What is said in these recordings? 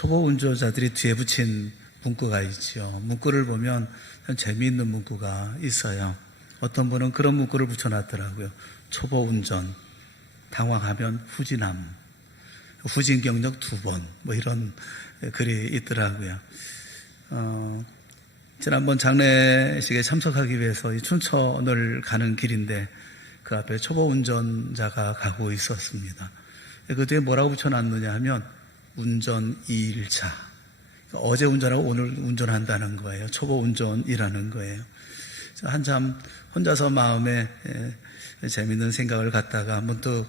초보 운전자들이 뒤에 붙인 문구가 있죠. 문구를 보면 참 재미있는 문구가 있어요. 어떤 분은 그런 문구를 붙여놨더라고요. 초보 운전, 당황하면 후진함, 후진 경력 2번, 뭐 이런 글이 있더라고요. 지난번 장례식에 참석하기 위해서 이 춘천을 가는 길인데 그 앞에 초보 운전자가 가고 있었습니다. 그 뒤에 뭐라고 붙여놨느냐 하면 운전 2일차. 어제 운전하고 오늘 운전한다는 거예요. 초보 운전이라는 거예요. 한참 혼자서 마음에 재밌는 생각을 갖다가 문득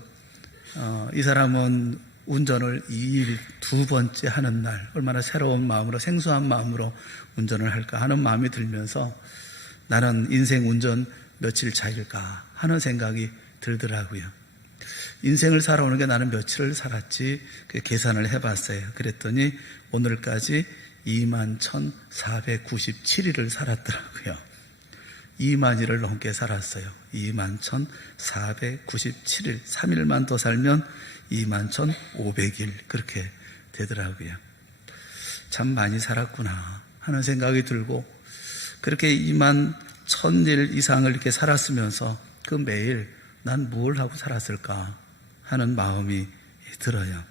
이 사람은 운전을 2일 2번째 하는 날 얼마나 새로운 마음으로 생소한 마음으로 운전을 할까 하는 마음이 들면서 나는 인생 운전 며칠 차일까 하는 생각이 들더라고요. 인생을 살아오는 게 나는 며칠을 살았지 계산을 해봤어요. 그랬더니 오늘까지 21,497일을 살았더라고요. 2만일을 넘게 살았어요. 21,497일 3일만 더 살면 21,500일 그렇게 되더라고요. 참 많이 살았구나 하는 생각이 들고 그렇게 21,000일 이상을 이렇게 살았으면서 그 매일 난 뭘 하고 살았을까 하는 마음이 들어요.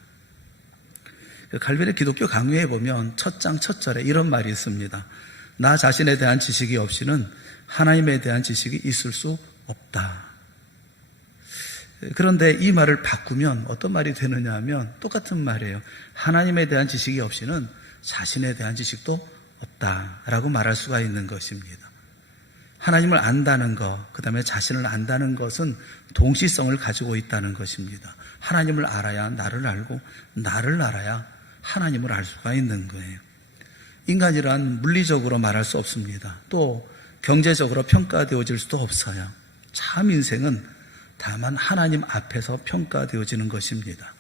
칼빈의 기독교 강요에 보면 첫 장 첫 절에 이런 말이 있습니다. 나 자신에 대한 지식이 없이는 하나님에 대한 지식이 있을 수 없다. 그런데 이 말을 바꾸면 어떤 말이 되느냐 하면 똑같은 말이에요. 하나님에 대한 지식이 없이는 자신에 대한 지식도 없다라고 말할 수가 있는 것입니다. 하나님을 안다는 것, 그 다음에 자신을 안다는 것은 동시성을 가지고 있다는 것입니다. 하나님을 알아야 나를 알고 나를 알아야 하나님을 알 수가 있는 거예요. 인간이란 물리적으로 말할 수 없습니다. 또 경제적으로 평가되어질 수도 없어요. 참 인생은 다만 하나님 앞에서 평가되어지는 것입니다.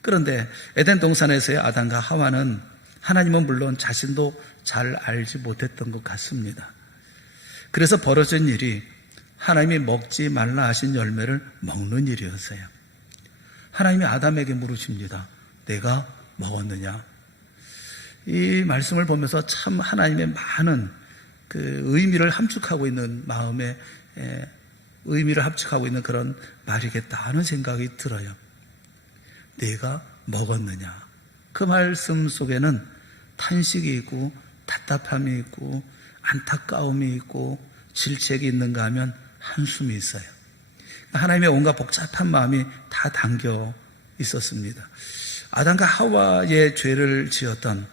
그런데 에덴 동산에서의 아담과 하와는 하나님은 물론 자신도 잘 알지 못했던 것 같습니다. 그래서 벌어진 일이 하나님이 먹지 말라 하신 열매를 먹는 일이었어요. 하나님이 아담에게 물으십니다. 내가 먹었느냐? 이 말씀을 보면서 참 하나님의 많은 그 의미를 함축하고 있는 마음에 의미를 함축하고 있는 그런 말이겠다 하는 생각이 들어요. 내가 먹었느냐? 그 말씀 속에는 탄식이 있고 답답함이 있고 안타까움이 있고 질책이 있는가 하면 한숨이 있어요. 하나님의 온갖 복잡한 마음이 다 담겨 있었습니다. 아담과 하와의 죄를 지었던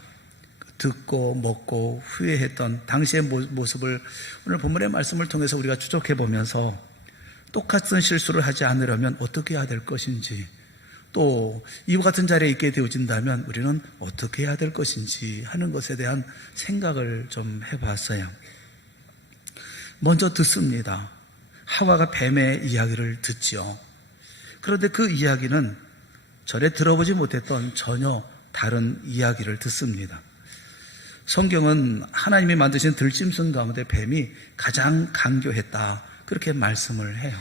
듣고 먹고 후회했던 당시의 모습을 오늘 본문의 말씀을 통해서 우리가 추적해 보면서 똑같은 실수를 하지 않으려면 어떻게 해야 될 것인지 또 이와 같은 자리에 있게 되어진다면 우리는 어떻게 해야 될 것인지 하는 것에 대한 생각을 좀 해봤어요. 먼저 듣습니다. 하와가 뱀의 이야기를 듣지요. 그런데 그 이야기는 전에 들어보지 못했던 전혀 다른 이야기를 듣습니다. 성경은 하나님이 만드신 들짐승 가운데 뱀이 가장 강교했다 그렇게 말씀을 해요.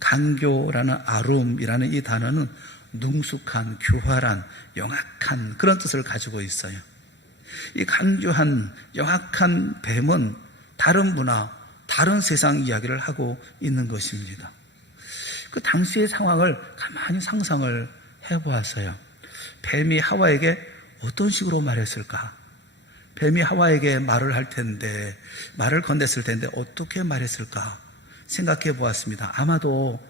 강교라는 아룸이라는 이 단어는 능숙한, 교활한, 영악한 그런 뜻을 가지고 있어요. 이 강교한, 영악한 뱀은 다른 문화, 다른 세상 이야기를 하고 있는 것입니다. 그 당시의 상황을 가만히 상상을 해보았어요. 뱀이 하와에게 어떤 식으로 말했을까? 뱀이 하와에게 말을 할 텐데, 말을 건넸을 텐데 어떻게 말했을까? 생각해 보았습니다. 아마도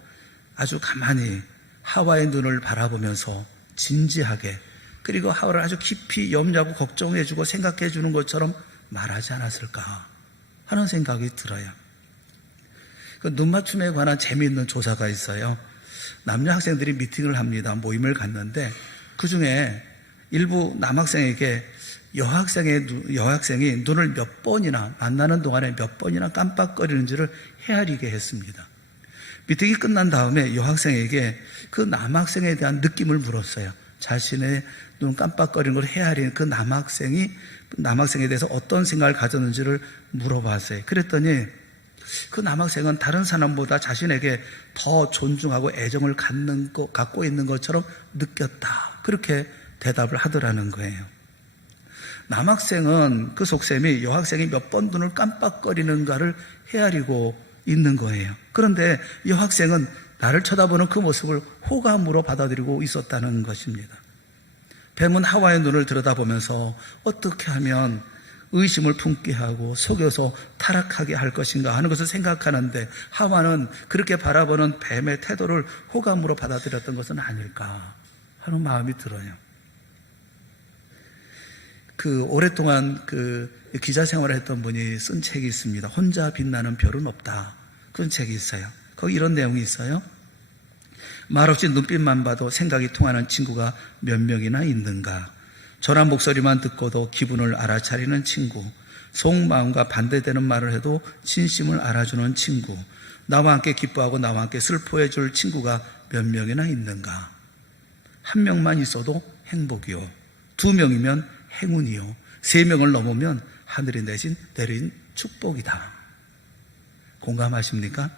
아주 가만히 하와의 눈을 바라보면서 진지하게 그리고 하와를 아주 깊이 염려하고 걱정해주고 생각해주는 것처럼 말하지 않았을까 하는 생각이 들어요. 그 눈맞춤에 관한 재미있는 조사가 있어요. 남녀 학생들이 미팅을 합니다. 모임을 갖는데 그 중에 일부 남학생에게 여학생이 눈을 몇 번이나 만나는 동안에 몇 번이나 깜빡거리는지를 헤아리게 했습니다. 미팅이 끝난 다음에 여학생에게 그 남학생에 대한 느낌을 물었어요. 자신의 눈 깜빡거리는 걸 헤아리는 그 남학생에 대해서 어떤 생각을 가졌는지를 물어봤어요. 그랬더니 그 남학생은 다른 사람보다 자신에게 더 존중하고 애정을 갖고 있는 것처럼 느꼈다. 그렇게 대답을 하더라는 거예요. 남학생은 그 속셈이 여학생이 몇 번 눈을 깜빡거리는가를 헤아리고 있는 거예요. 그런데 여학생은 나를 쳐다보는 그 모습을 호감으로 받아들이고 있었다는 것입니다. 뱀은 하와의 눈을 들여다보면서 어떻게 하면 의심을 품게 하고 속여서 타락하게 할 것인가 하는 것을 생각하는데, 하와는 그렇게 바라보는 뱀의 태도를 호감으로 받아들였던 것은 아닐까 하는 마음이 들어요. 오랫동안 기자 생활을 했던 분이 쓴 책이 있습니다. 혼자 빛나는 별은 없다. 그런 책이 있어요. 거기 이런 내용이 있어요. 말없이 눈빛만 봐도 생각이 통하는 친구가 몇 명이나 있는가. 전한 목소리만 듣고도 기분을 알아차리는 친구. 속마음과 반대되는 말을 해도 진심을 알아주는 친구. 나와 함께 기뻐하고 나와 함께 슬퍼해 줄 친구가 몇 명이나 있는가. 한 명만 있어도 행복이요. 두 명이면 행운이요. 세 명을 넘으면 하늘이 내린 축복이다. 공감하십니까?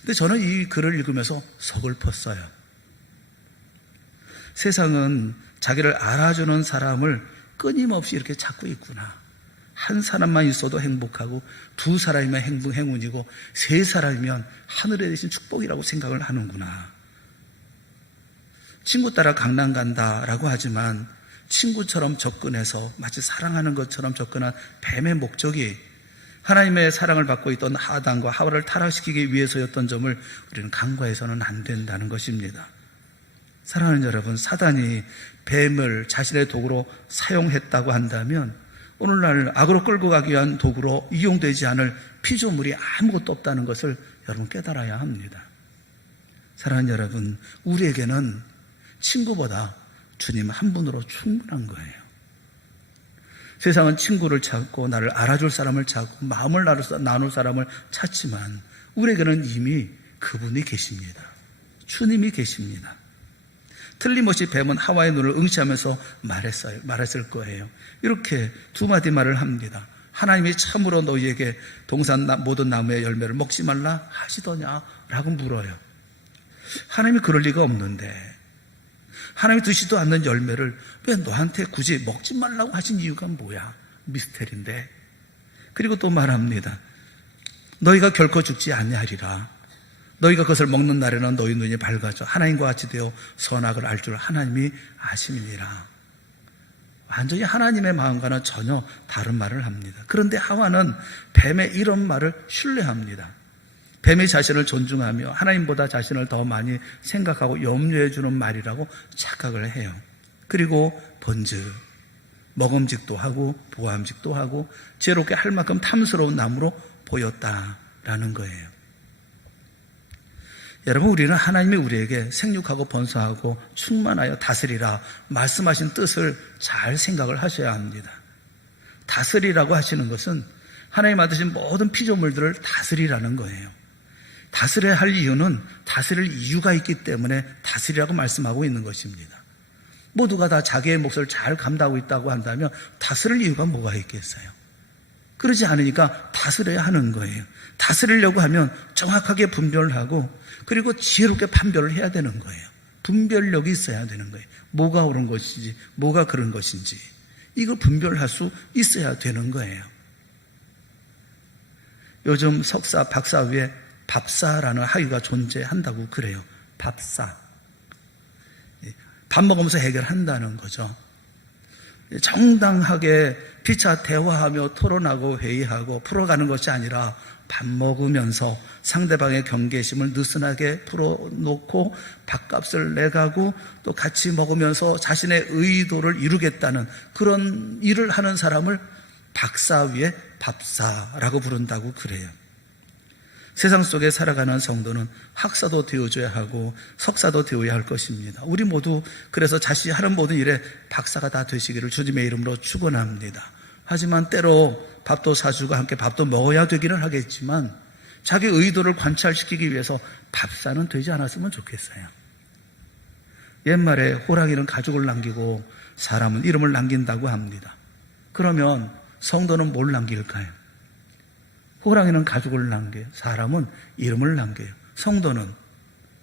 근데 저는 이 글을 읽으면서 서글펐어요. 세상은 자기를 알아주는 사람을 끊임없이 이렇게 찾고 있구나. 한 사람만 있어도 행복하고, 두 사람이면 행운이고, 세 사람이면 하늘에 대신 축복이라고 생각을 하는구나. 친구 따라 강남 간다라고 하지만 친구처럼 접근해서 마치 사랑하는 것처럼 접근한 뱀의 목적이 하나님의 사랑을 받고 있던 아담과 하와를 타락시키기 위해서였던 점을 우리는 간과해서는 안 된다는 것입니다. 사랑하는 여러분, 사단이 뱀을 자신의 도구로 사용했다고 한다면 오늘날 악으로 끌고 가기 위한 도구로 이용되지 않을 피조물이 아무것도 없다는 것을 여러분 깨달아야 합니다. 사랑하는 여러분, 우리에게는 친구보다 주님 한 분으로 충분한 거예요. 세상은 친구를 찾고 나를 알아줄 사람을 찾고 마음을 나눌 사람을 찾지만 우리에게는 이미 그분이 계십니다. 주님이 계십니다. 틀림없이 뱀은 하와의 눈을 응시하면서 말했을 거예요. 이렇게 두 마디 말을 합니다. 하나님이 참으로 너희에게 동산 모든 나무의 열매를 먹지 말라 하시더냐라고 물어요. 하나님이 그럴 리가 없는데, 하나님이 드시도 않는 열매를 왜 너한테 굳이 먹지 말라고 하신 이유가 뭐야? 미스테리인데. 그리고 또 말합니다. 너희가 결코 죽지 아니하리라. 너희가 그것을 먹는 날에는 너희 눈이 밝아져 하나님과 같이 되어 선악을 알 줄 하나님이 아심이니라. 완전히 하나님의 마음과는 전혀 다른 말을 합니다. 그런데 하와는 뱀의 이런 말을 신뢰합니다. 뱀이 자신을 존중하며 하나님보다 자신을 더 많이 생각하고 염려해 주는 말이라고 착각을 해요. 그리고 번즈, 먹음직도 하고 보암직도 하고 지혜롭게 할 만큼 탐스러운 나무로 보였다라는 거예요. 여러분, 우리는 하나님이 우리에게 생육하고 번성하고 충만하여 다스리라 말씀하신 뜻을 잘 생각을 하셔야 합니다. 다스리라고 하시는 것은 하나님 만드신 모든 피조물들을 다스리라는 거예요. 다스려야 할 이유는 다스릴 이유가 있기 때문에 다스리라고 말씀하고 있는 것입니다. 모두가 다 자기의 몫을 잘 감당하고 있다고 한다면 다스릴 이유가 뭐가 있겠어요? 그러지 않으니까 다스려야 하는 거예요. 다스리려고 하면 정확하게 분별하고 그리고 지혜롭게 판별을 해야 되는 거예요. 분별력이 있어야 되는 거예요. 뭐가 옳은 것인지 뭐가 그런 것인지 이걸 분별할 수 있어야 되는 거예요. 요즘 석사, 박사 위에 밥사라는 학위가 존재한다고 그래요. 밥사. 밥 먹으면서 해결한다는 거죠. 정당하게 피차 대화하며 토론하고 회의하고 풀어가는 것이 아니라 밥 먹으면서 상대방의 경계심을 느슨하게 풀어놓고 밥값을 내가고 또 같이 먹으면서 자신의 의도를 이루겠다는 그런 일을 하는 사람을 박사 위에 밥사라고 부른다고 그래요. 세상 속에 살아가는 성도는 학사도 되어줘야 하고 석사도 되어야 할 것입니다. 우리 모두 그래서 자신이 하는 모든 일에 박사가 다 되시기를 주님의 이름으로 축원합니다. 하지만 때로 밥도 사주고 함께 밥도 먹어야 되기는 하겠지만 자기 의도를 관찰시키기 위해서 밥사는 되지 않았으면 좋겠어요. 옛말에 호랑이는 가죽을 남기고 사람은 이름을 남긴다고 합니다. 그러면 성도는 뭘 남길까요? 호랑이는 가죽을 남겨요. 사람은 이름을 남겨요. 성도는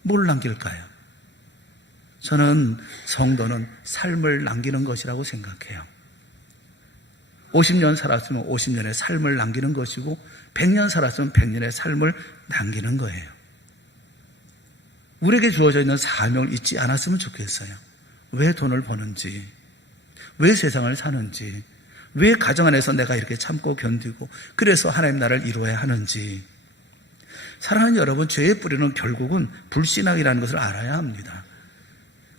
뭘 남길까요? 저는 성도는 삶을 남기는 것이라고 생각해요. 50년 살았으면 50년의 삶을 남기는 것이고 100년 살았으면 100년의 삶을 남기는 거예요. 우리에게 주어져 있는 사명을 잊지 않았으면 좋겠어요. 왜 돈을 버는지, 왜 세상을 사는지, 왜 가정 안에서 내가 이렇게 참고 견디고 그래서 하나님 나라를 이루어야 하는지. 사랑하는 여러분, 죄의 뿌리는 결국은 불신앙이라는 것을 알아야 합니다.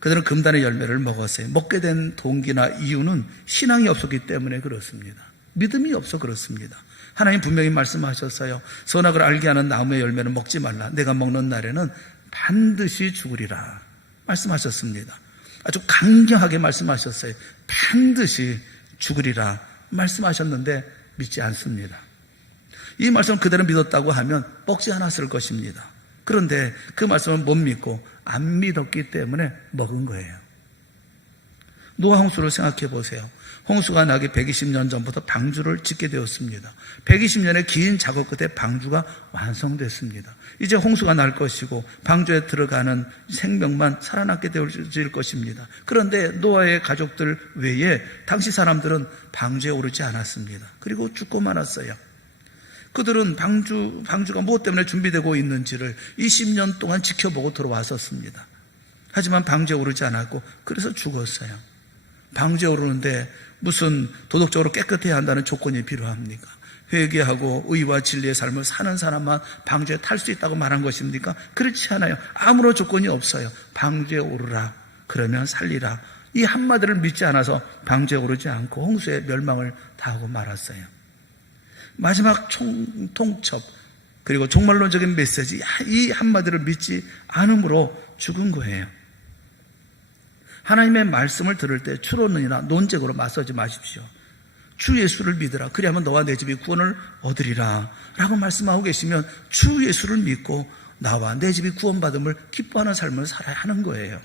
그들은 금단의 열매를 먹었어요. 먹게 된 동기나 이유는 신앙이 없었기 때문에 그렇습니다. 믿음이 없어 그렇습니다. 하나님 분명히 말씀하셨어요. 선악을 알게 하는 나무의 열매는 먹지 말라. 내가 먹는 날에는 반드시 죽으리라 말씀하셨습니다. 아주 강경하게 말씀하셨어요. 반드시 죽으리라 말씀하셨는데 믿지 않습니다. 이 말씀을 그대로 믿었다고 하면 뻑지 않았을 것입니다. 그런데 그 말씀을 못 믿고 안 믿었기 때문에 먹은 거예요. 노아 홍수를 생각해 보세요. 홍수가 나기 120년 전부터 방주를 짓게 되었습니다. 120년의 긴 작업 끝에 방주가 완성됐습니다. 이제 홍수가 날 것이고 방주에 들어가는 생명만 살아남게 되어질 것입니다. 그런데 노아의 가족들 외에 당시 사람들은 방주에 오르지 않았습니다. 그리고 죽고 말았어요. 그들은 방주가 무엇 때문에 준비되고 있는지를 20년 동안 지켜보고 들어왔었습니다. 하지만 방주에 오르지 않았고 그래서 죽었어요. 방주에 오르는데 무슨 도덕적으로 깨끗해야 한다는 조건이 필요합니까? 회개하고 의와 진리의 삶을 사는 사람만 방주에 탈 수 있다고 말한 것입니까? 그렇지 않아요. 아무런 조건이 없어요. 방주에 오르라. 그러면 살리라. 이 한마디를 믿지 않아서 방주에 오르지 않고 홍수의 멸망을 당하고 말았어요. 마지막 통첩 그리고 종말론적인 메시지, 이 한마디를 믿지 않음으로 죽은 거예요. 하나님의 말씀을 들을 때 추론이나 논쟁으로 맞서지 마십시오. 주 예수를 믿으라. 그리하면 너와 내 집이 구원을 얻으리라 라고 말씀하고 계시면 주 예수를 믿고 나와 내 집이 구원받음을 기뻐하는 삶을 살아야 하는 거예요.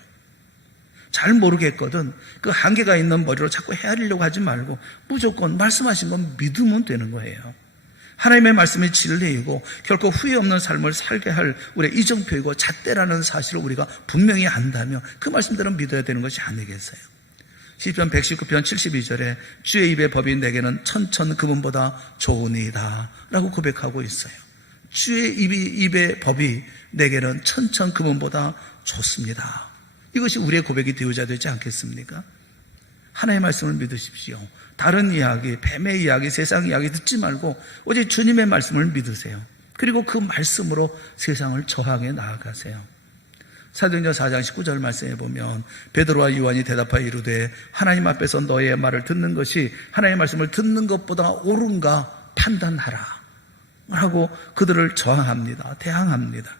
잘 모르겠거든 그 한계가 있는 머리로 자꾸 헤아리려고 하지 말고 무조건 말씀하신 건 믿으면 되는 거예요. 하나님의 말씀이 진리이고 결코 후회 없는 삶을 살게 할 우리의 이정표이고 잣대라는 사실을 우리가 분명히 안다면 그 말씀대로 믿어야 되는 것이 아니겠어요? 시편 119편 72절에 주의 입의 법이 내게는 천천 금은보다 좋으니이다 라고 고백하고 있어요. 주의 입의 법이 내게는 천천 금은보다 좋습니다. 이것이 우리의 고백이 되어야 되지 않겠습니까? 하나님의 말씀을 믿으십시오. 다른 이야기, 뱀의 이야기, 세상 이야기 듣지 말고 오직 주님의 말씀을 믿으세요. 그리고 그 말씀으로 세상을 저항해 나아가세요. 사도행전 4장 19절 말씀에 보면 베드로와 요한이 대답하여 이르되 하나님 앞에서 너의 말을 듣는 것이 하나님의 말씀을 듣는 것보다 옳은가 판단하라 하고 그들을 저항합니다. 대항합니다.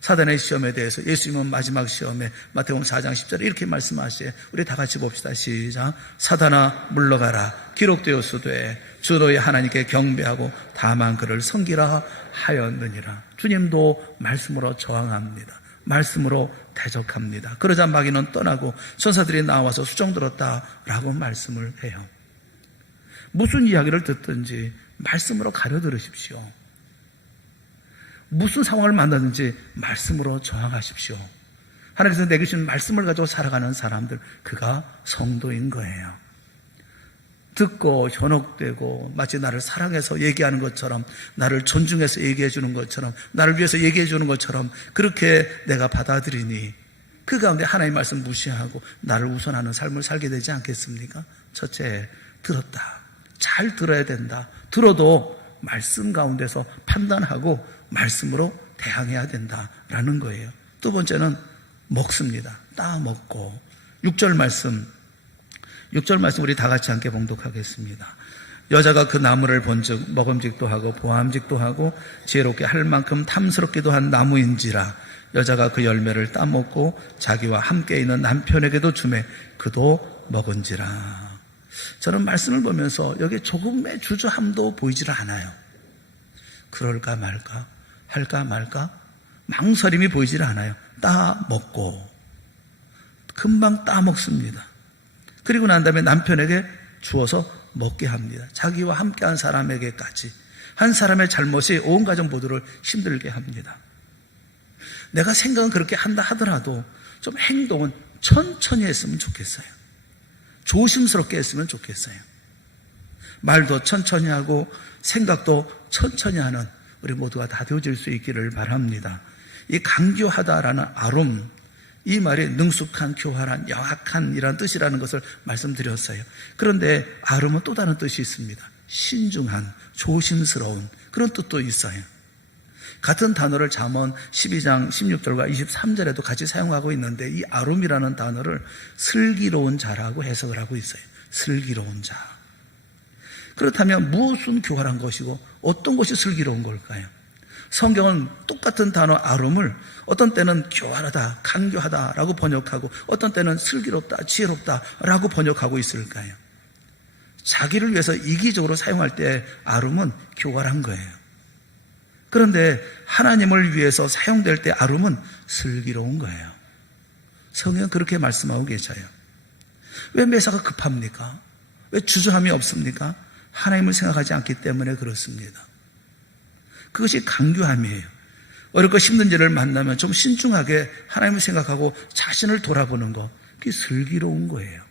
사단의 시험에 대해서 예수님은 마지막 시험에 마태복음 4장 10절에 이렇게 말씀하시에 우리 다 같이 봅시다. 시작. 사단아 물러가라. 기록되었으되 주 너의 하나님께 경배하고 다만 그를 섬기라 하였느니라. 주님도 말씀으로 저항합니다. 말씀으로 대적합니다. 그러자 마귀는 떠나고 천사들이 나와서 수정 들었다라고 말씀을 해요. 무슨 이야기를 듣든지 말씀으로 가려 들으십시오. 무슨 상황을 만나든지 말씀으로 저항하십시오. 하나님께서 내게 주신 말씀을 가지고 살아가는 사람들, 그가 성도인 거예요. 듣고 현혹되고 마치 나를 사랑해서 얘기하는 것처럼, 나를 존중해서 얘기해 주는 것처럼, 나를 위해서 얘기해 주는 것처럼 그렇게 내가 받아들이니 그 가운데 하나님의 말씀 무시하고 나를 우선하는 삶을 살게 되지 않겠습니까? 첫째, 들었다. 잘 들어야 된다. 들어도 말씀 가운데서 판단하고 말씀으로 대항해야 된다라는 거예요. 두 번째는 먹습니다. 따먹고 6절 말씀 우리 다 같이 함께 봉독하겠습니다. 여자가 그 나무를 본즉 먹음직도 하고 보암직도 하고 지혜롭게 할 만큼 탐스럽기도 한 나무인지라 여자가 그 열매를 따먹고 자기와 함께 있는 남편에게도 주매 그도 먹은지라. 저는 말씀을 보면서 여기에 조금의 주저함도 보이질 않아요. 그럴까 말까 할까 말까 망설임이 보이질 않아요. 따먹고 금방 따먹습니다. 그리고 난 다음에 남편에게 주어서 먹게 합니다. 자기와 함께한 사람에게까지. 한 사람의 잘못이 온 가정 모두를 힘들게 합니다. 내가 생각은 그렇게 한다 하더라도 좀 행동은 천천히 했으면 좋겠어요. 조심스럽게 했으면 좋겠어요. 말도 천천히 하고 생각도 천천히 하는 우리 모두가 다 되어질 수 있기를 바랍니다. 이 강교하다라는 아름, 이 말이 능숙한, 교활한, 영악한 이라는 뜻이라는 것을 말씀드렸어요. 그런데 아름은 또 다른 뜻이 있습니다. 신중한, 조심스러운 그런 뜻도 있어요. 같은 단어를 잠언 12장 16절과 23절에도 같이 사용하고 있는데 이 아름이라는 단어를 슬기로운 자라고 해석을 하고 있어요. 슬기로운 자. 그렇다면 무엇은 교활한 것이고 어떤 것이 슬기로운 걸까요? 성경은 똑같은 단어 아름을 어떤 때는 교활하다, 간교하다라고 번역하고 어떤 때는 슬기롭다, 지혜롭다라고 번역하고 있을까요? 자기를 위해서 이기적으로 사용할 때 아름은 교활한 거예요. 그런데 하나님을 위해서 사용될 때 아름은 슬기로운 거예요. 성경은 그렇게 말씀하고 계셔요. 왜 매사가 급합니까? 왜 주저함이 없습니까? 하나님을 생각하지 않기 때문에 그렇습니다. 그것이 강교함이에요. 어렵고 힘든 일을 만나면 좀 신중하게 하나님을 생각하고 자신을 돌아보는 것, 그게 슬기로운 거예요.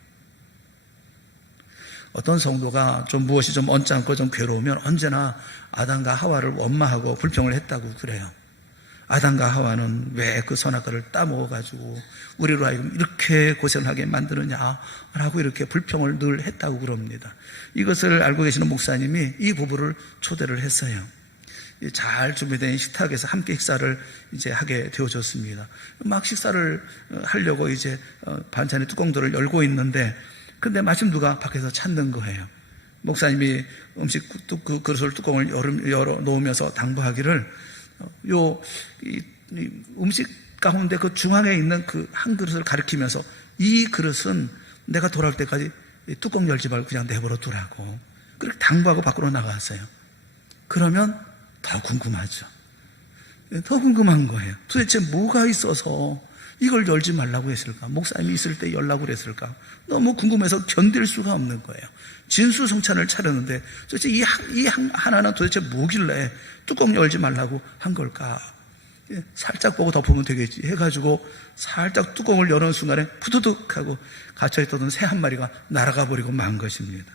어떤 성도가 좀 무엇이 좀 언짢고 좀 괴로우면 언제나 아담과 하와를 원망하고 불평을 했다고 그래요. 아담과 하와는 왜 그 선악과를 따먹어가지고 우리로 하여금 이렇게 고생하게 만드느냐라고 이렇게 불평을 늘 했다고 그럽니다. 이것을 알고 계시는 목사님이 이 부부를 초대를 했어요. 잘 준비된 식탁에서 함께 식사를 이제 하게 되어졌습니다. 막 식사를 하려고 이제 반찬의 뚜껑들을 열고 있는데 근데 마침 누가 밖에서 찾는 거예요. 목사님이 음식 그 그릇을 뚜껑을 열어 놓으면서 당부하기를 이 음식 가운데 그 중앙에 있는 그 한 그릇을 가리키면서 이 그릇은 내가 돌아올 때까지 뚜껑 열지 말고 그냥 내버려 두라고 그렇게 당부하고 밖으로 나갔어요. 그러면 더 궁금하죠. 더 궁금한 거예요. 도대체 뭐가 있어서 이걸 열지 말라고 했을까? 목사님이 있을 때 열라고 그랬을까? 너무 궁금해서 견딜 수가 없는 거예요. 진수성찬을 차렸는데 도대체 이 하나는 도대체 뭐길래 뚜껑 열지 말라고 한 걸까? 살짝 보고 덮으면 되겠지 해가지고 살짝 뚜껑을 여는 순간에 푸드득 하고 갇혀있던 새 한 마리가 날아가 버리고 만 것입니다.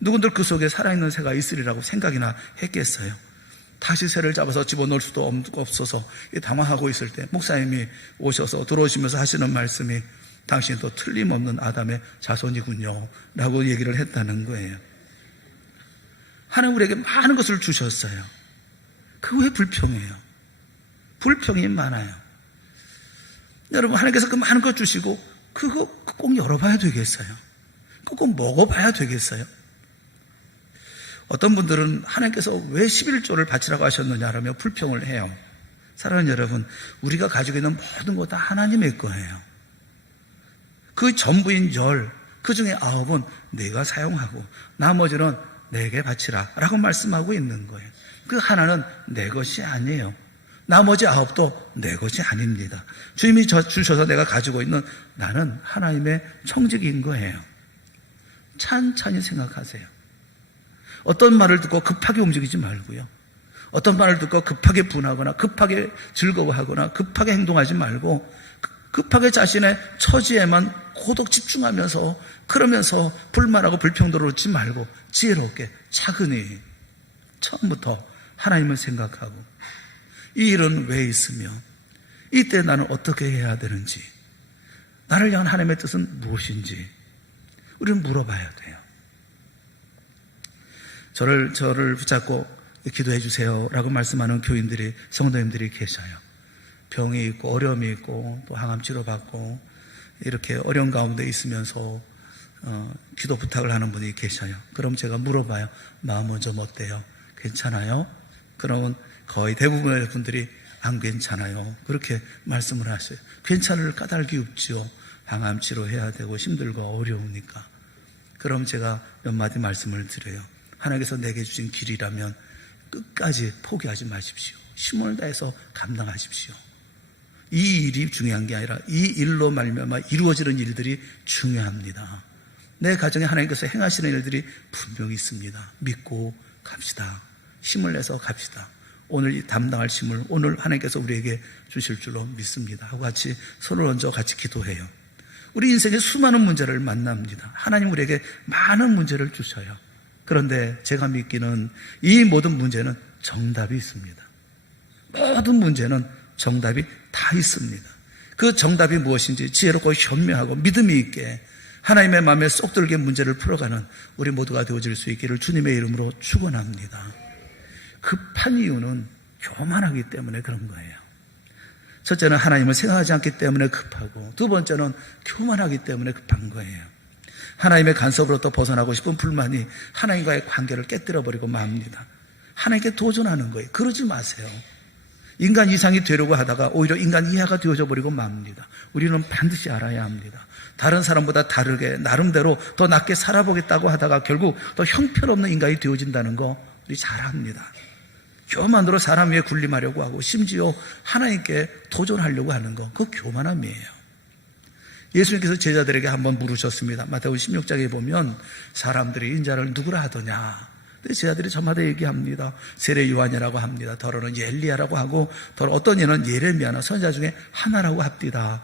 누군들 그 속에 살아있는 새가 있으리라고 생각이나 했겠어요. 다시 새를 잡아서 집어넣을 수도 없어서 당황하고 있을 때 목사님이 오셔서 들어오시면서 하시는 말씀이 당신도 틀림없는 아담의 자손이군요 라고 얘기를 했다는 거예요. 하나님 우리에게 많은 것을 주셨어요. 그거 왜 불평해요? 불평이 많아요. 여러분 하나님께서 그 많은 것 주시고 그거 꼭 열어봐야 되겠어요? 꼭 먹어봐야 되겠어요? 어떤 분들은 하나님께서 왜 11조를 바치라고 하셨느냐라며 불평을 해요. 사랑하는 여러분, 우리가 가지고 있는 모든 것 다 하나님의 거예요. 그 전부인 그 중에 9은 내가 사용하고 나머지는 내게 바치라 라고 말씀하고 있는 거예요. 그 하나는 내 것이 아니에요. 나머지 9도 내 것이 아닙니다. 주님이 주셔서 내가 가지고 있는 나는 하나님의 청직인 거예요. 찬찬히 생각하세요. 어떤 말을 듣고 급하게 움직이지 말고요. 어떤 말을 듣고 급하게 분하거나 급하게 즐거워하거나 급하게 행동하지 말고 급하게 자신의 처지에만 고독 집중하면서 그러면서 불만하고 불평도로 얻지 말고 지혜롭게 차근히 처음부터 하나님을 생각하고 이 일은 왜 있으며 이때 나는 어떻게 해야 되는지 나를 향한 하나님의 뜻은 무엇인지 우리는 물어봐야 돼요. 저를 붙잡고 기도해 주세요 라고 말씀하는 교인들이, 성도님들이 계셔요. 병이 있고 어려움이 있고 또 항암 치료받고 이렇게 어려운 가운데 있으면서 기도 부탁을 하는 분이 계셔요. 그럼 제가 물어봐요. 마음은 좀 어때요? 괜찮아요? 그러면 거의 대부분의 분들이 안 괜찮아요. 그렇게 말씀을 하셔요. 괜찮을 까닭이 없지요. 항암 치료해야 되고 힘들고 어려우니까. 그럼 제가 몇 마디 말씀을 드려요. 하나님께서 내게 주신 길이라면 끝까지 포기하지 마십시오. 힘을 다해서 감당하십시오. 이 일이 중요한 게 아니라 이 일로 말미암아 이루어지는 일들이 중요합니다. 내 가정에 하나님께서 행하시는 일들이 분명히 있습니다. 믿고 갑시다. 힘을 내서 갑시다. 오늘 이 담당할 힘을 오늘 하나님께서 우리에게 주실 줄로 믿습니다. 하고 같이 손을 얹어 같이 기도해요. 우리 인생에 수많은 문제를 만납니다. 하나님 우리에게 많은 문제를 주셔요. 그런데 제가 믿기는 이 모든 문제는 정답이 있습니다. 모든 문제는 정답이 다 있습니다. 그 정답이 무엇인지 지혜롭고 현명하고 믿음이 있게 하나님의 마음에 쏙 들게 문제를 풀어가는 우리 모두가 되어질 수 있기를 주님의 이름으로 축원합니다. 급한 이유는 교만하기 때문에 그런 거예요. 첫째는 하나님을 생각하지 않기 때문에 급하고, 두 번째는 교만하기 때문에 급한 거예요. 하나님의 간섭으로부터 벗어나고 싶은 불만이 하나님과의 관계를 깨뜨려버리고 맙니다. 하나님께 도전하는 거예요. 그러지 마세요. 인간 이상이 되려고 하다가 오히려 인간 이하가 되어져 버리고 맙니다. 우리는 반드시 알아야 합니다. 다른 사람보다 다르게 나름대로 더 낫게 살아보겠다고 하다가 결국 더 형편없는 인간이 되어진다는 거 우리 잘 압니다. 교만으로 사람 위에 군림하려고 하고 심지어 하나님께 도전하려고 하는 거, 그거 교만함이에요. 예수님께서 제자들에게 한번 물으셨습니다. 마태복음 16장에 보면 사람들이 인자를 누구라 하더냐. 제자들이 저마다 얘기합니다. 세례 요한이라고 합니다. 더러는 엘리야라고 하고, 더러 어떤 이는 예레미야나 선지자 중에 하나라고 합디다.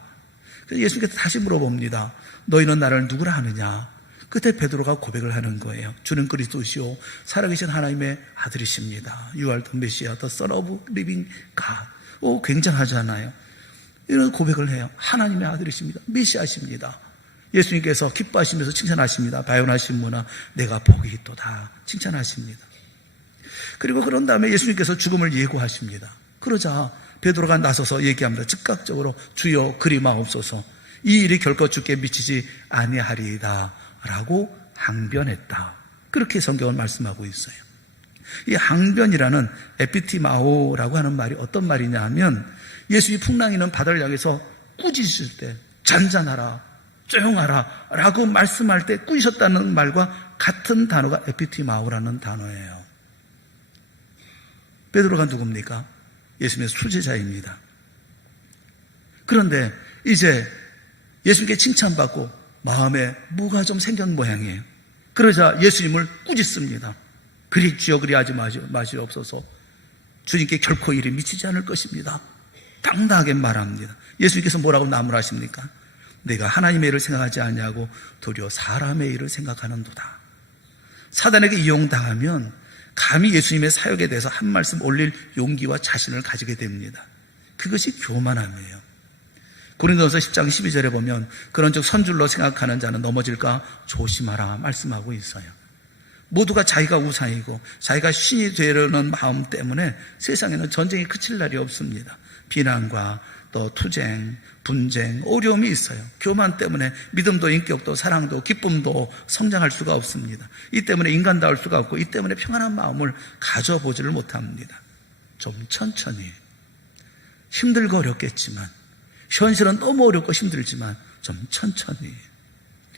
그래서 예수님께서 다시 물어봅니다. 너희는 나를 누구라 하느냐? 그때 베드로가 고백을 하는 거예요. 주는 그리스도시요 살아계신 하나님의 아들이십니다. You are the Messiah, the Son of Living God. 굉장하잖아요. 이런 고백을 해요. 하나님의 아들이십니다. 메시아십니다. 예수님께서 기뻐하시면서 칭찬하십니다. 바요나 신문아 내가 복이 있도다 칭찬하십니다. 그리고 그런 다음에 예수님께서 죽음을 예고하십니다. 그러자 베드로가 나서서 얘기합니다. 즉각적으로 주여 그리 마옵소서, 이 일이 결코 주께 미치지 아니하리이다 라고 항변했다. 그렇게 성경은 말씀하고 있어요. 이 항변이라는 에피티마오라고 하는 말이 어떤 말이냐 하면, 예수의 풍랑이는 바다를 향해서 꾸짖으실 때 잔잔하라 조용하라 라고 말씀할 때 꾸짖었다는 말과 같은 단어가 에피티마오라는 단어예요. 베드로가 누굽니까? 예수님의 수제자입니다. 그런데 이제 예수님께 칭찬받고 마음에 뭐가 좀 생긴 모양이에요. 그러자 예수님을 꾸짖습니다. 그리 주여 그리 하지 마시옵소서, 주님께 결코 일이 미치지 않을 것입니다. 당당하게 말합니다. 예수님께서 뭐라고 나무라십니까? 내가 하나님의 일을 생각하지 않냐고 도리어 사람의 일을 생각하는도다. 사단에게 이용당하면 감히 예수님의 사역에 대해서 한 말씀 올릴 용기와 자신을 가지게 됩니다. 그것이 교만함이에요. 고린도전서 10장 12절에 보면 그런즉 선줄로 생각하는 자는 넘어질까 조심하라 말씀하고 있어요. 모두가 자기가 우상이고 자기가 신이 되려는 마음 때문에 세상에는 전쟁이 그칠 날이 없습니다. 비난과 또 투쟁, 분쟁, 어려움이 있어요. 교만 때문에 믿음도 인격도 사랑도 기쁨도 성장할 수가 없습니다. 이 때문에 인간다울 수가 없고, 이 때문에 평안한 마음을 가져보지를 못합니다. 좀 천천히, 힘들고 어렵겠지만, 현실은 너무 어렵고 힘들지만 좀 천천히,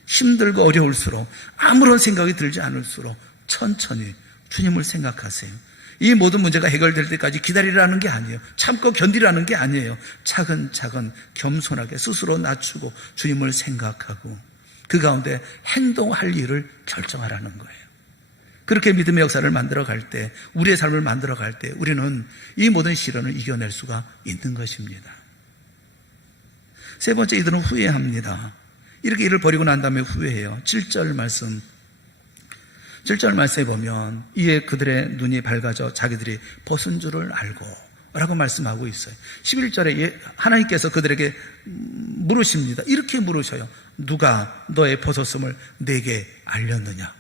힘들고 어려울수록 아무런 생각이 들지 않을수록 천천히 주님을 생각하세요. 이 모든 문제가 해결될 때까지 기다리라는 게 아니에요. 참고 견디라는 게 아니에요. 차근차근 겸손하게 스스로 낮추고 주님을 생각하고 그 가운데 행동할 일을 결정하라는 거예요. 그렇게 믿음의 역사를 만들어갈 때, 우리의 삶을 만들어갈 때 우리는 이 모든 시련을 이겨낼 수가 있는 것입니다. 세 번째, 이들은 후회합니다. 이렇게 일을 벌이고 난 다음에 후회해요. 7절 말씀에 보면 이에 그들의 눈이 밝아져 자기들이 벗은 줄을 알고 라고 말씀하고 있어요. 11절에 하나님께서 그들에게 물으십니다. 이렇게 물으셔요. 누가 너의 벗었음을 내게 알렸느냐?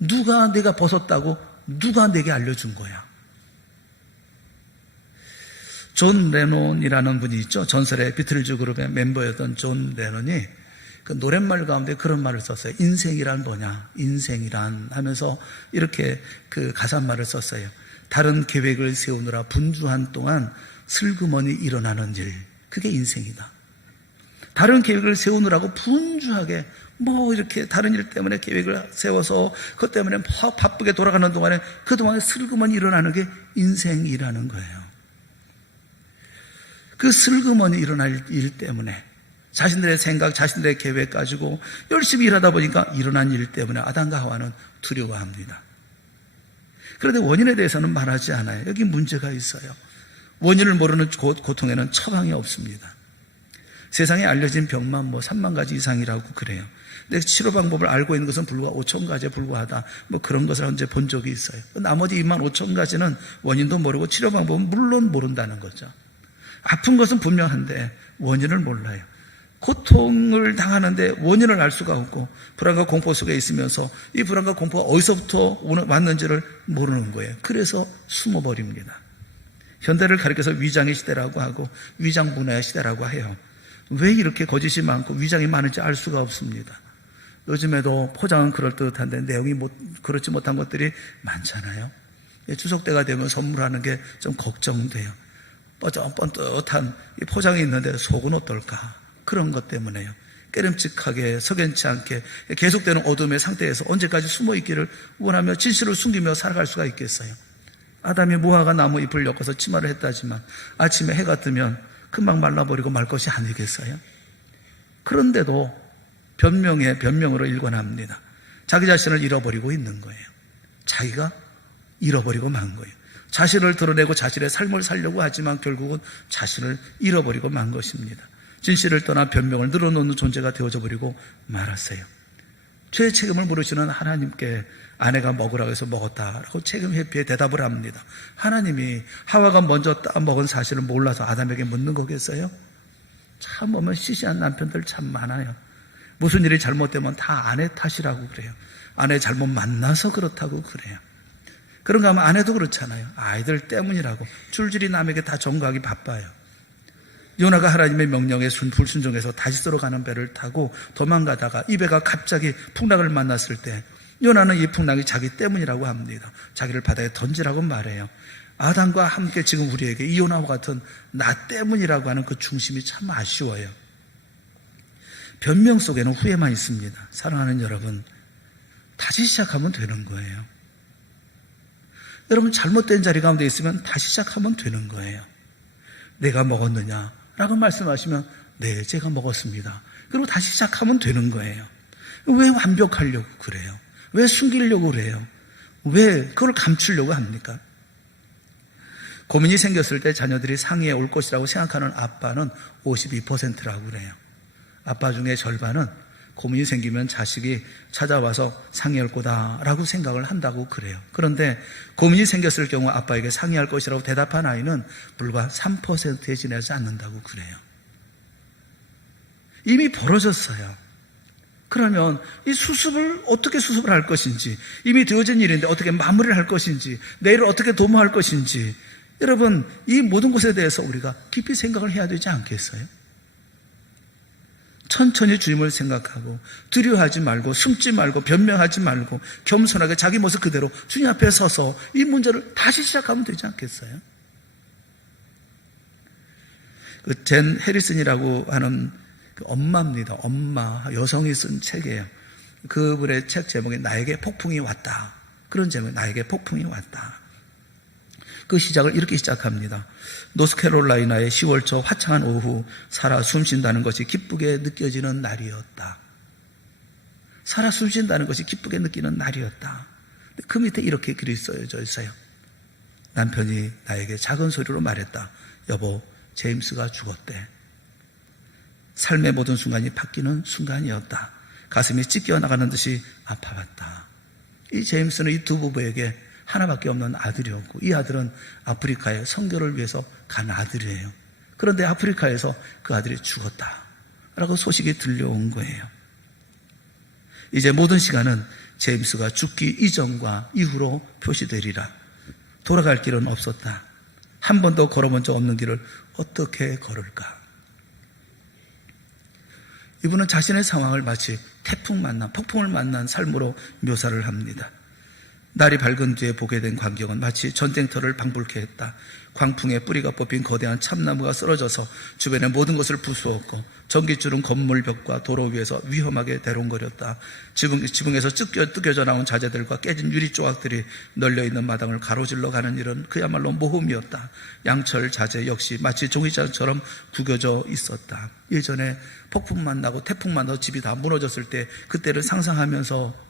누가 내가 벗었다고 누가 내게 알려준 거야? 존 레논이라는 분이 있죠. 전설의 비틀즈 그룹의 멤버였던 존 레논이 그 노랫말 가운데 그런 말을 썼어요. 인생이란 뭐냐? 인생이란 하면서 이렇게 그 가사말을 썼어요. 다른 계획을 세우느라 분주한 동안 슬그머니 일어나는 일, 그게 인생이다. 다른 계획을 세우느라고 분주하게 이렇게 다른 일 때문에 계획을 세워서 그것 때문에 바쁘게 돌아가는 동안에 그동안에 슬그머니 일어나는 게 인생이라는 거예요. 그 슬그머니 일어날 일 때문에 자신들의 생각, 자신들의 계획 가지고 열심히 일하다 보니까 일어난 일 때문에 아담과 하와는 두려워합니다. 그런데 원인에 대해서는 말하지 않아요. 여기 문제가 있어요. 원인을 모르는 고통에는 처방이 없습니다. 세상에 알려진 병만 3만 가지 이상이라고 그래요. 근데 치료 방법을 알고 있는 것은 불과 5천 가지에 불과하다. 그런 것을 언제 본 적이 있어요. 나머지 2만 5천 가지는 원인도 모르고 치료 방법은 물론 모른다는 거죠. 아픈 것은 분명한데 원인을 몰라요. 고통을 당하는데 원인을 알 수가 없고 불안과 공포 속에 있으면서 이 불안과 공포가 어디서부터 왔는지를 모르는 거예요. 그래서 숨어버립니다. 현대를 가리켜서 위장의 시대라고 하고 위장 문화의 시대라고 해요. 왜 이렇게 거짓이 많고 위장이 많은지 알 수가 없습니다. 요즘에도 포장은 그럴듯한데 내용이 그렇지 못한 것들이 많잖아요. 추석 때가 되면 선물하는 게 좀 걱정돼요. 뻔뻔한 포장이 있는데 속은 어떨까? 그런 것 때문에요. 깨름직하게 석연치 않게 계속되는 어둠의 상태에서 언제까지 숨어있기를 원하며 진실을 숨기며 살아갈 수가 있겠어요. 아담이 무화과 나무 잎을 엮어서 치마를 했다지만 아침에 해가 뜨면 금방 말라버리고 말 것이 아니겠어요? 그런데도 변명으로 일관합니다. 자기 자신을 잃어버리고 있는 거예요. 자기가 잃어버리고 만 거예요. 자신을 드러내고 자신의 삶을 살려고 하지만 결국은 자신을 잃어버리고 만 것입니다. 진실을 떠나 변명을 늘어놓는 존재가 되어져 버리고 말았어요. 죄의 책임을 물으시는 하나님께 아내가 먹으라고 해서 먹었다라고 책임 회피에 대답을 합니다. 하나님이 하와가 먼저 따먹은 사실을 몰라서 아담에게 묻는 거겠어요? 참 보면 시시한 남편들 참 많아요. 무슨 일이 잘못되면 다 아내 탓이라고 그래요. 아내 잘못 만나서 그렇다고 그래요. 그런가 하면 아내도 그렇잖아요. 아이들 때문이라고 줄줄이 남에게 다 전가하기 바빠요. 요나가 하나님의 명령에 불순종해서 다시스로 가는 배를 타고 도망가다가 이 배가 갑자기 풍랑을 만났을 때 요나는 이 풍랑이 자기 때문이라고 합니다. 자기를 바다에 던지라고 말해요. 아담과 함께 지금 우리에게 이 요나와 같은 나 때문이라고 하는 그 중심이 참 아쉬워요. 변명 속에는 후회만 있습니다. 사랑하는 여러분, 다시 시작하면 되는 거예요. 여러분 잘못된 자리 가운데 있으면 다시 시작하면 되는 거예요. 내가 먹었느냐? 라고 말씀하시면 네, 제가 먹었습니다. 그리고 다시 시작하면 되는 거예요. 왜 완벽하려고 그래요? 왜 숨기려고 그래요? 왜 그걸 감추려고 합니까? 고민이 생겼을 때 자녀들이 상의에 올 것이라고 생각하는 아빠는 52%라고 그래요. 아빠 중에 절반은 고민이 생기면 자식이 찾아와서 상의할 거다라고 생각을 한다고 그래요. 그런데 고민이 생겼을 경우 아빠에게 상의할 것이라고 대답한 아이는 불과 3%에 지나지 않는다고 그래요. 이미 벌어졌어요. 그러면 이 어떻게 수습을 할 것인지, 이미 되어진 일인데 어떻게 마무리를 할 것인지, 내일을 어떻게 도모할 것인지, 여러분 이 모든 것에 대해서 우리가 깊이 생각을 해야 되지 않겠어요? 천천히 주님을 생각하고 두려워하지 말고 숨지 말고 변명하지 말고 겸손하게 자기 모습 그대로 주님 앞에 서서 이 문제를 다시 시작하면 되지 않겠어요? 젠 해리슨이라고 하는 엄마입니다. 엄마 여성이 쓴 책이에요. 그분의 책 제목이 나에게 폭풍이 왔다. 그런 제목이 나에게 폭풍이 왔다. 그 시작을 이렇게 시작합니다. 노스캐롤라이나의 10월 초 화창한 오후 살아 숨쉰다는 것이 기쁘게 느껴지는 날이었다. 살아 숨쉰다는 것이 기쁘게 느끼는 날이었다. 그 밑에 이렇게 글이 써져 있어요. 남편이 나에게 작은 소리로 말했다. 여보, 제임스가 죽었대. 삶의 모든 순간이 바뀌는 순간이었다. 가슴이 찢겨나가는 듯이 아파왔다. 이 제임스는 이 두 부부에게 하나밖에 없는 아들이었고 이 아들은 아프리카에 선교를 위해서 간 아들이에요. 그런데 아프리카에서 그 아들이 죽었다라고 소식이 들려온 거예요. 이제 모든 시간은 제임스가 죽기 이전과 이후로 표시되리라. 돌아갈 길은 없었다. 한 번도 걸어본 적 없는 길을 어떻게 걸을까? 이분은 자신의 상황을 마치 폭풍을 만난 삶으로 묘사를 합니다. 날이 밝은 뒤에 보게 된 광경은 마치 전쟁터를 방불케 했다. 광풍에 뿌리가 뽑힌 거대한 참나무가 쓰러져서 주변의 모든 것을 부수었고 전깃줄은 건물벽과 도로 위에서 위험하게 대롱거렸다. 지붕에서 뜯겨져 나온 자재들과 깨진 유리 조각들이 널려있는 마당을 가로질러 가는 일은 그야말로 모험이었다. 양철 자재 역시 마치 종이장처럼 구겨져 있었다. 예전에 폭풍만 나고 태풍만 나서 집이 다 무너졌을 때 그때를 상상하면서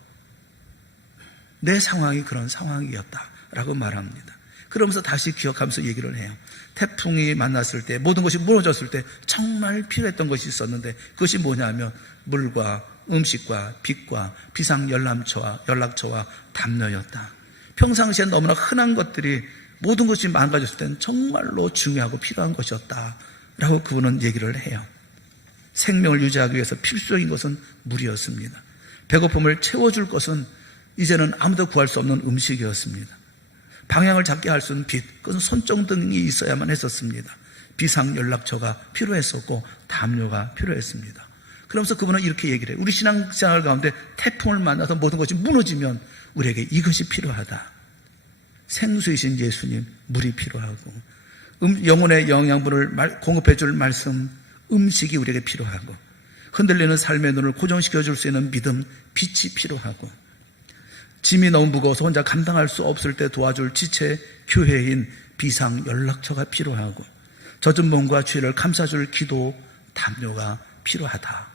내 상황이 그런 상황이었다라고 말합니다. 그러면서 다시 기억하면서 얘기를 해요. 태풍이 만났을 때, 모든 것이 무너졌을 때 정말 필요했던 것이 있었는데, 그것이 뭐냐면 물과 음식과 빛과 비상연락처와 담요였다. 평상시에 너무나 흔한 것들이 모든 것이 망가졌을 때는 정말로 중요하고 필요한 것이었다 라고 그분은 얘기를 해요. 생명을 유지하기 위해서 필수적인 것은 물이었습니다. 배고픔을 채워줄 것은 이제는 아무도 구할 수 없는 음식이었습니다. 방향을 잡게 할 수 있는 빛, 그것은 손정등이 있어야만 했었습니다. 비상연락처가 필요했었고 담요가 필요했습니다. 그러면서 그분은 이렇게 얘기를 해요. 우리 신앙생활 가운데 태풍을 만나서 모든 것이 무너지면 우리에게 이것이 필요하다. 생수이신 예수님, 물이 필요하고 영혼의 영양분을 공급해 줄 말씀, 음식이 우리에게 필요하고 흔들리는 삶의 눈을 고정시켜 줄 수 있는 믿음, 빛이 필요하고 짐이 너무 무거워서 혼자 감당할 수 없을 때 도와줄 지체 교회인 비상연락처가 필요하고 젖은 몸과 죄를 감싸줄 기도, 담요가 필요하다.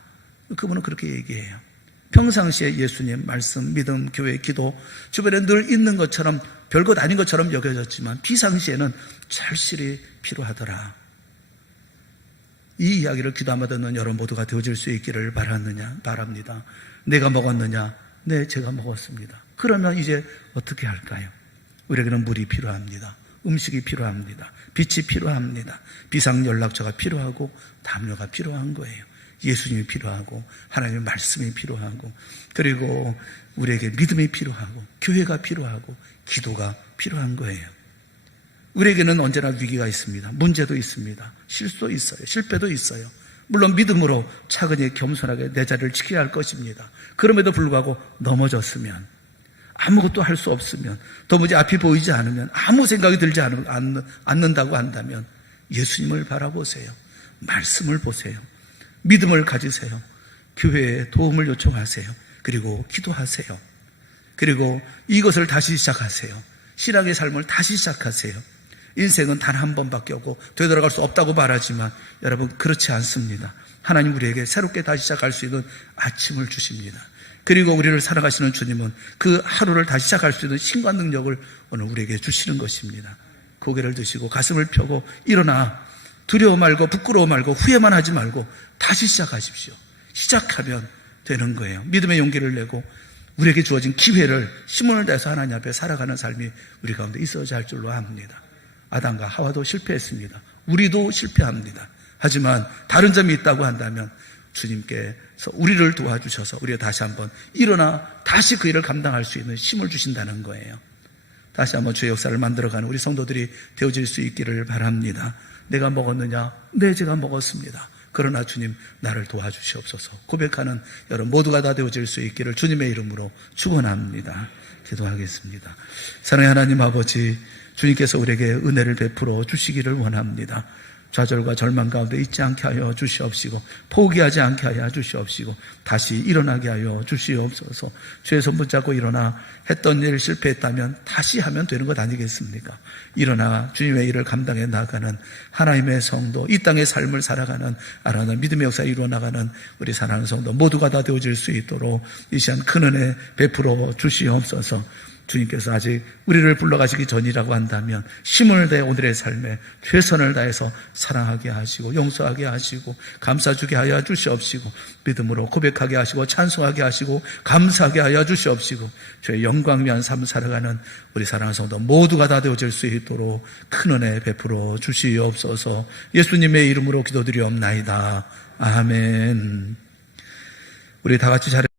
그분은 그렇게 얘기해요. 평상시에 예수님 말씀, 믿음, 교회, 기도 주변에 늘 있는 것처럼 별것 아닌 것처럼 여겨졌지만 비상시에는 절실히 필요하더라. 이 이야기를 귀담아 듣는 여러분 모두가 되어질 수 있기를 바랍니다. 내가 먹었느냐? 네, 제가 먹었습니다. 그러면 이제 어떻게 할까요? 우리에게는 물이 필요합니다. 음식이 필요합니다. 빛이 필요합니다. 비상연락처가 필요하고 담요가 필요한 거예요. 예수님이 필요하고 하나님의 말씀이 필요하고 그리고 우리에게 믿음이 필요하고 교회가 필요하고 기도가 필요한 거예요. 우리에게는 언제나 위기가 있습니다. 문제도 있습니다. 실수도 있어요. 실패도 있어요. 물론 믿음으로 차근히 겸손하게 내 자리를 지켜야 할 것입니다. 그럼에도 불구하고 넘어졌으면 아무것도 할 수 없으면 도무지 앞이 보이지 않으면 아무 생각이 들지 않는다고 한다면 예수님을 바라보세요. 말씀을 보세요. 믿음을 가지세요. 교회에 도움을 요청하세요. 그리고 기도하세요. 그리고 이것을 다시 시작하세요. 신앙의 삶을 다시 시작하세요. 인생은 단 한 번밖에 없고 되돌아갈 수 없다고 말하지만 여러분 그렇지 않습니다. 하나님 우리에게 새롭게 다시 시작할 수 있는 아침을 주십니다. 그리고 우리를 사랑하시는 주님은 그 하루를 다시 시작할 수 있는 힘과 능력을 오늘 우리에게 주시는 것입니다. 고개를 드시고 가슴을 펴고 일어나 두려워 말고 부끄러워 말고 후회만 하지 말고 다시 시작하십시오. 시작하면 되는 거예요. 믿음의 용기를 내고 우리에게 주어진 기회를 힘을 다해서 하나님 앞에 살아가는 삶이 우리 가운데 있어야 할 줄로 압니다. 아담과 하와도 실패했습니다. 우리도 실패합니다. 하지만 다른 점이 있다고 한다면 주님께서 우리를 도와주셔서 우리가 다시 한번 일어나 다시 그 일을 감당할 수 있는 힘을 주신다는 거예요. 다시 한번 주의 역사를 만들어가는 우리 성도들이 되어질 수 있기를 바랍니다. 내가 먹었느냐? 네, 제가 먹었습니다. 그러나 주님 나를 도와주시옵소서 고백하는 여러분 모두가 다 되어질 수 있기를 주님의 이름으로 축원합니다. 기도하겠습니다. 사랑의 하나님 아버지, 주님께서 우리에게 은혜를 베풀어 주시기를 원합니다. 좌절과 절망 가운데 있지 않게 하여 주시옵시고 포기하지 않게 하여 주시옵시고 다시 일어나게 하여 주시옵소서. 주의 손 붙잡고 일어나 했던 일 실패했다면 다시 하면 되는 것 아니겠습니까? 일어나 주님의 일을 감당해 나가는 하나님의 성도, 이 땅의 삶을 살아가는 하나님 믿음의 역사에 이루어나가는 우리 사랑하는 성도 모두가 다 되어질 수 있도록 이 시간 큰 은혜 베풀어 주시옵소서. 주님께서 아직 우리를 불러가시기 전이라고 한다면 힘을 다해 오늘의 삶에 최선을 다해서 사랑하게 하시고 용서하게 하시고 감싸주게 하여 주시옵시고 믿음으로 고백하게 하시고 찬송하게 하시고 감사하게 하여 주시옵시고 주의 영광 위한 삶을 살아가는 우리 사랑하는 성도 모두가 다 되어질 수 있도록 큰 은혜 베풀어 주시옵소서. 예수님의 이름으로 기도드리옵나이다. 아멘. 우리 다 같이